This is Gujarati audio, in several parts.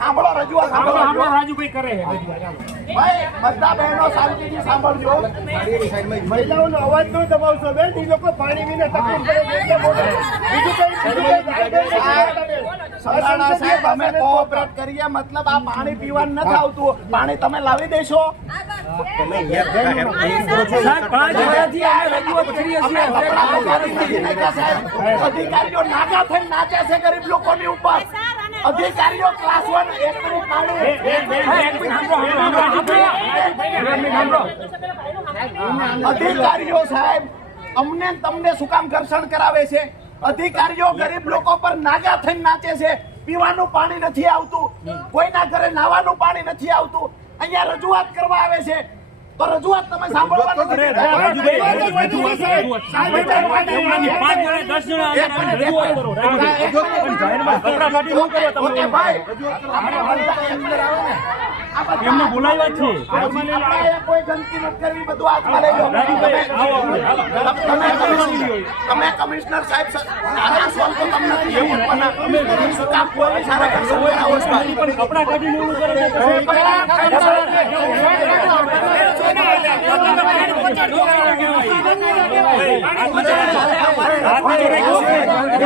સાંભળો રજૂઆત સાંભળો. સાંભળો રાજુભાઈ કરે. ભાઈ બધા બહેનો શાંતિથી સાંભળજો. મહિલાઓનો અવાજ ન દબાવશો બેન. એ લોકો પાણી વિના તકલીફ કરે છે બીજું કઈ બીજું કઈ સંધાણા સાહેબ અમે કોઓપરેટ કરીએ મતલબ આ પાણી પીવાનું નથી આવતું. પાણી તમે લાવી દેશો. અધિકારીઓ નાગા થઈ નાચે છે ગરીબ લોકોની ઉપર. અધિકારીઓ ક્લાસ વન એક મિનિટ બે- બે મિનિટ સાંભળો, સાંભળો, સાંભળો. અધિકારીઓ સાહેબ અમને તમને શું કામ ઘર્ષણ કરાવે છે અધિકારીઓ ગરીબ લોકો પર નાગા થઈને નાચે છે પીવાનું પાણી નથી આવતું કોઈના ઘરે નાવાનું પાણી નથી આવતું અહીંયા રજૂઆત કરવા આવે છે તો રજૂઆત તમે તમે? એમને બોલાવ્યા છે. કોઈ ગંદકી નથી કરવી. બધું હાથમાં લઈ લો. કમિશનર સાહેબ નાના સોલ તો તમને એવું પણ શું કામ પોલીસ આને ઘર્ષણ કરાવો છો? પણ કપડાં કાઢીને એવું કરે છે તો તમારી રજૂઆત ક્યાં છે? હવે તમે સાઈડ લઈ જાઓ તમે રજૂઆત કરી દેજો.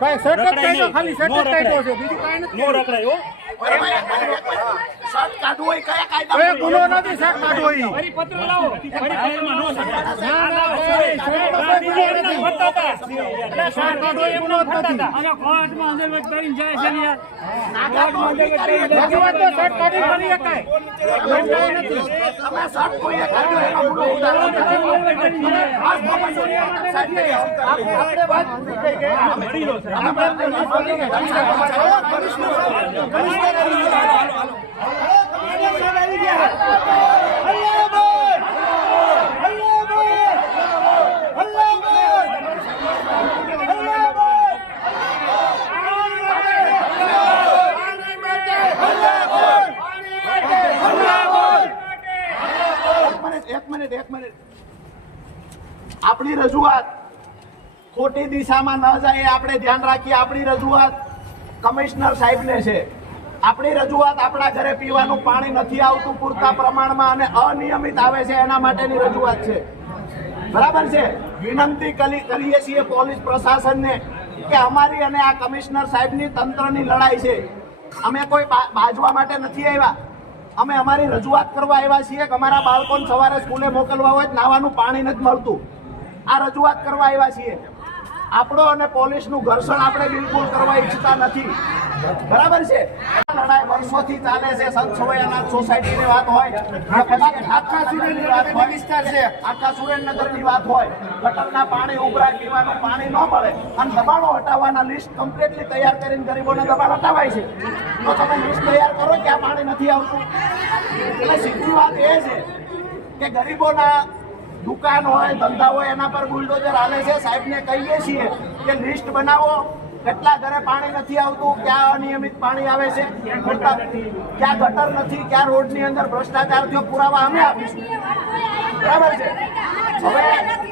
ભાઈ જ કાઢ્યો ખાલી જ કાઢ્યો છે બીજું કાંઈ નથી. નો રખડાય હો. શર્ટ કાઢવું હોય કયા કાયદા ગુનો નથી શર્ટ કાઢવો ઈ. ફરી પત્ર લાવો ફરી પત્રમાં નો એ જાઓ. આપણે આપણી રજૂઆત ખોટી દિશામાં ન જાય આપણે ધ્યાન રાખીએ. આપણી રજૂઆત કમિશનર સાહેબને છે. આપણી રજૂઆત આપણા ઘરે પીવાનું પાણી નથી આવતું પૂરતા પ્રમાણમાં અને અનિયમિત આવે છે, એના માટેની રજૂઆત છે. બરાબર છે? વિનંતી કરી- કરીએ છીએ પોલીસ પ્રશાસનને કે અમારી અને આ કમિશનર સાહેબની તંત્રની લડાઈ છે. અમે કોઈ બાજવા માટે નથી આવ્યા. અમે અમારી રજૂઆત કરવા આવ્યા છીએ કે અમારા બાળકોને સવારે સ્કૂલે મોકલવા હોય નાવાનું પાણી નથી મળતું. આ રજૂઆત કરવા આવ્યા છીએ. આપણો અને પોલીસનું ઘર્ષણ આપણે બિલકુલ કરવા ઈચ્છતા નથી. બરાબર છે? આ લડાઈ વર્ષોથી ચાલે છે સંત સવૈયાનાથ સોસાયટીની વાત હોય આખા હોય વિસ્તાર છે. આખા સુરેન્દ્રનગરની વાત હોય ગટરના પાણી ઉભરાય પીવાનું પાણી ન મળે અને દબાણો હટાવવાના લિસ્ટ કમ્પ્લીટલી તૈયાર કરીને ગરીબોને દબાણ હટાવાય છે. તો તમે લિસ્ટ તૈયાર કરો કે આ પાણી નથી આવતું? એટલે સીધી વાત એ છે કે ગરીબોના દુકાન હોય ધંધા હોય એના પર બુલડોઝર હાલે છે. સાહેબને કહીએ છીએ કે લિસ્ટ બનાવો. કેટલા ઘરે પાણી નથી આવતું ક્યાં અનિયમિત પાણી આવે છે? ક્યાં ગટર નથી ક્યાં રોડની અંદર ભ્રષ્ટાચાર થયો પુરાવા અમે આપીશું. બરાબર છે? હવે